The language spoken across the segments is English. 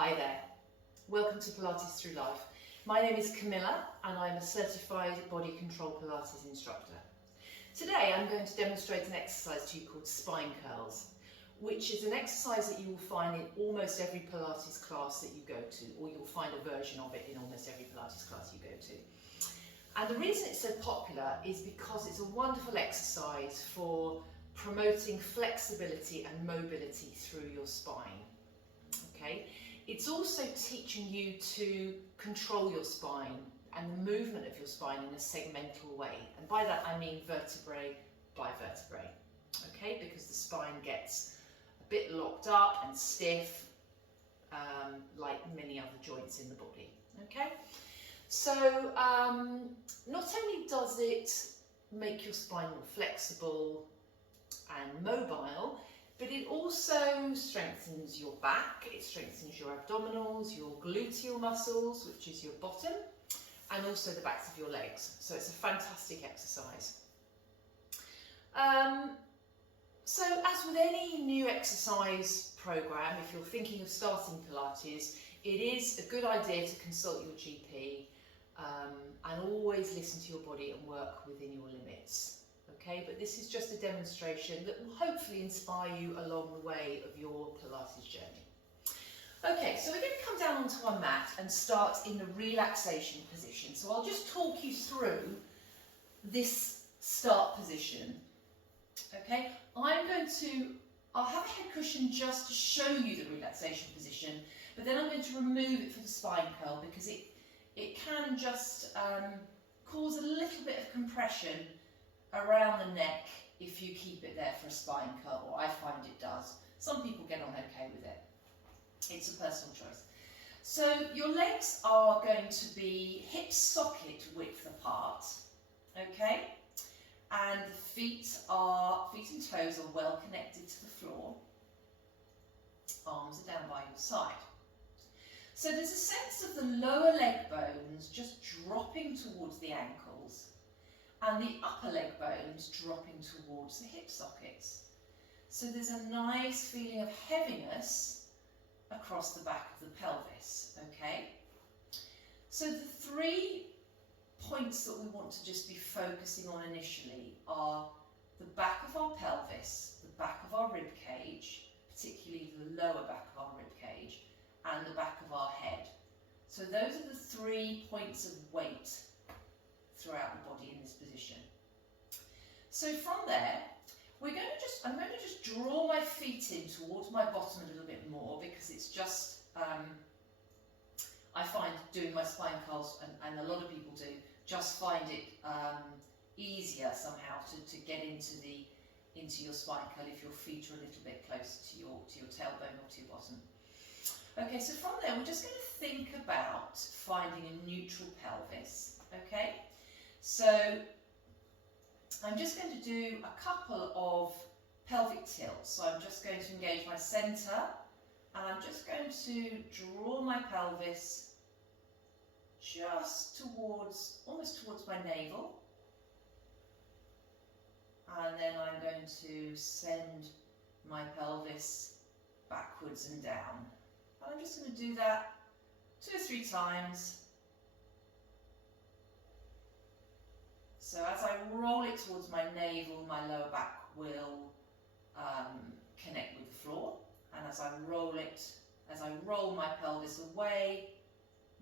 Hi there, welcome to Pilates Through Life. My name is Camilla and I'm a certified body control Pilates instructor. Today I'm going to demonstrate an exercise to you called spine curls, which is an exercise that you will find in almost every Pilates class that you go to, or you'll find a version of it in almost every Pilates class you go to. And the reason it's so popular is because it's a wonderful exercise for promoting flexibility and mobility through your spine. Okay? It's also teaching you to control your spine and the movement of your spine in a segmental way. And by that I mean vertebrae by vertebrae. Okay? Because the spine gets a bit locked up and stiff, like many other joints in the body. Okay? So not only does it make your spine more flexible and mobile, but it also strengthens your back, it strengthens your abdominals, your gluteal muscles, which is your bottom, and also the backs of your legs. So it's a fantastic exercise. So as with any new exercise program, if you're thinking of starting Pilates, it is a good idea to consult your GP and always listen to your body and work within your limits. Okay, but this is just a demonstration that will hopefully inspire you along the way of your Pilates journey. Okay, so we're going to come down onto our mat and start in the relaxation position. So I'll just talk you through this start position. Okay, I'll have a head cushion just to show you the relaxation position, but then I'm going to remove it for the spine curl because it can just cause a little bit of compression around the neck if you keep it there for a spine curl, or I find it does. Some people get on okay with it. It's a personal choice. So your legs are going to be hip socket width apart, okay? And the feet and toes are well connected to the floor. Arms are down by your side. So there's a sense of the lower leg bones just dropping towards the ankles, and the upper leg bones dropping towards the hip sockets. So there's a nice feeling of heaviness across the back of the pelvis, okay? So the 3 points that we want to just be focusing on initially are the back of our pelvis, the back of our rib cage, particularly the lower back of our rib cage, and the back of our head. So those are the 3 points of weight throughout the body in this position. So from there, I'm going to just draw my feet in towards my bottom a little bit more, because it's just, I find doing my spine curls, and a lot of people do, just find it easier somehow to get into your spine curl if your feet are a little bit closer to your tailbone or to your bottom. Okay, so from there we're just going to think about finding a neutral pelvis, okay? So I'm just going to do a couple of pelvic tilts. So I'm just going to engage my centre, and I'm just going to draw my pelvis just almost towards my navel. And then I'm going to send my pelvis backwards and down. And I'm just going to do that 2 or 3 times. So as I roll it towards my navel, my lower back will connect with the floor. And as I roll my pelvis away,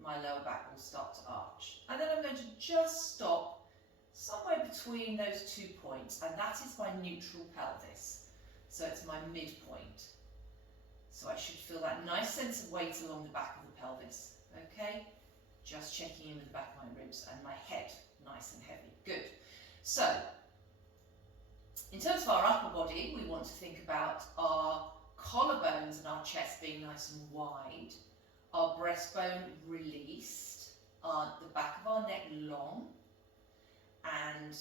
my lower back will start to arch. And then I'm going to just stop somewhere between those 2 points, and that is my neutral pelvis. So it's my midpoint. So I should feel that nice sense of weight along the back of the pelvis. Okay? Just checking in with the back of my ribs and my head, nice and heavy. Good. So, in terms of our upper body, we want to think about our collarbones and our chest being nice and wide, our breastbone released, the back of our neck long, and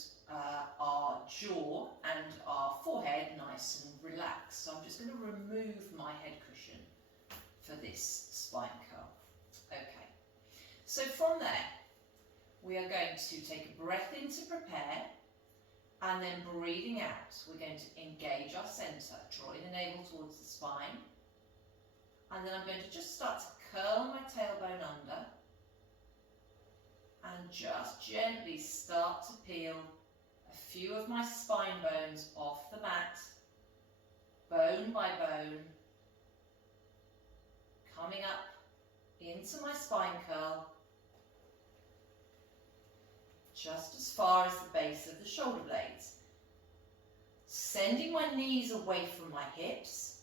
our jaw and our forehead nice and relaxed. So I'm just going to remove my head cushion for this spine curl. Okay. So from there, we are going to take a breath in to prepare, and then breathing out, we're going to engage our centre, drawing the navel towards the spine, and then I'm going to just start to curl my tailbone under and just gently start to peel a few of my spine bones off the mat, bone by bone, coming up into my spine curl, just as far as the base of the shoulder blades. Sending my knees away from my hips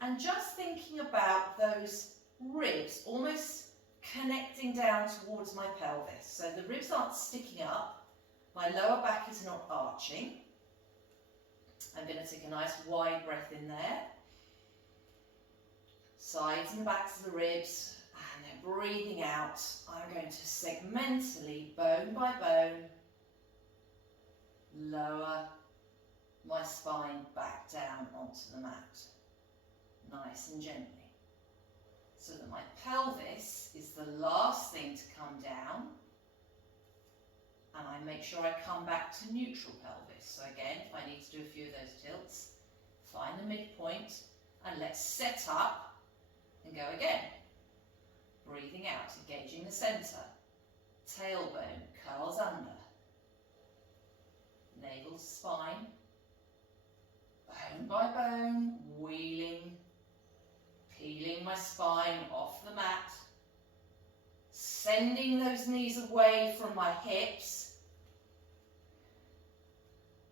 and just thinking about those ribs almost connecting down towards my pelvis. So the ribs aren't sticking up, my lower back is not arching. I'm going to take a nice wide breath in there. Sides and backs of the ribs, and then breathing out, I'm going to segmentally, bone by bone, lower my spine back down onto the mat, nice and gently, so that my pelvis is the last thing to come down, and I make sure I come back to neutral pelvis. So again, if I need to do a few of those tilts, find the midpoint, and let's set up and go again. Breathing out, engaging the centre, tailbone curls under, navel to spine, bone by bone, wheeling, peeling my spine off the mat, sending those knees away from my hips,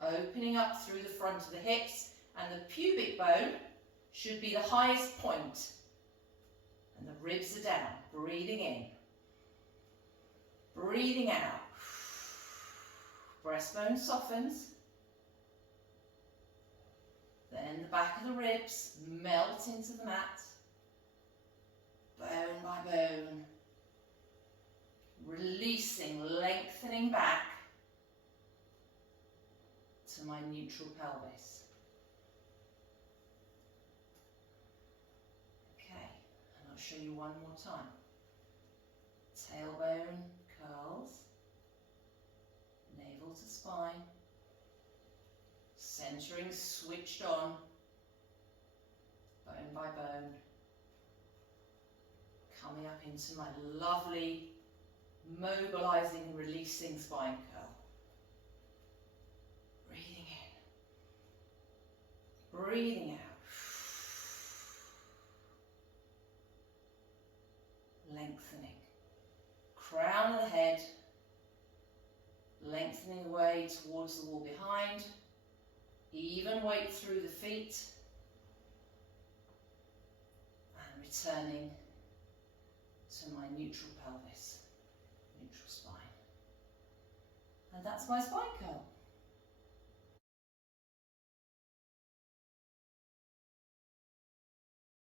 opening up through the front of the hips, and the pubic bone should be the highest point, and the ribs are down. Breathing in, breathing out, breastbone softens. Then the back of the ribs melt into the mat, bone by bone, releasing, lengthening back to my neutral pelvis. Okay, and I'll show you one more time. Tailbone curls, navel to spine, centering switched on, bone by bone, coming up into my lovely mobilizing and releasing spine curl. Breathing in, breathing out, lengthening, crown of the head, lengthening away towards the wall behind, even weight through the feet, and returning to my neutral pelvis, neutral spine. And that's my spine curl.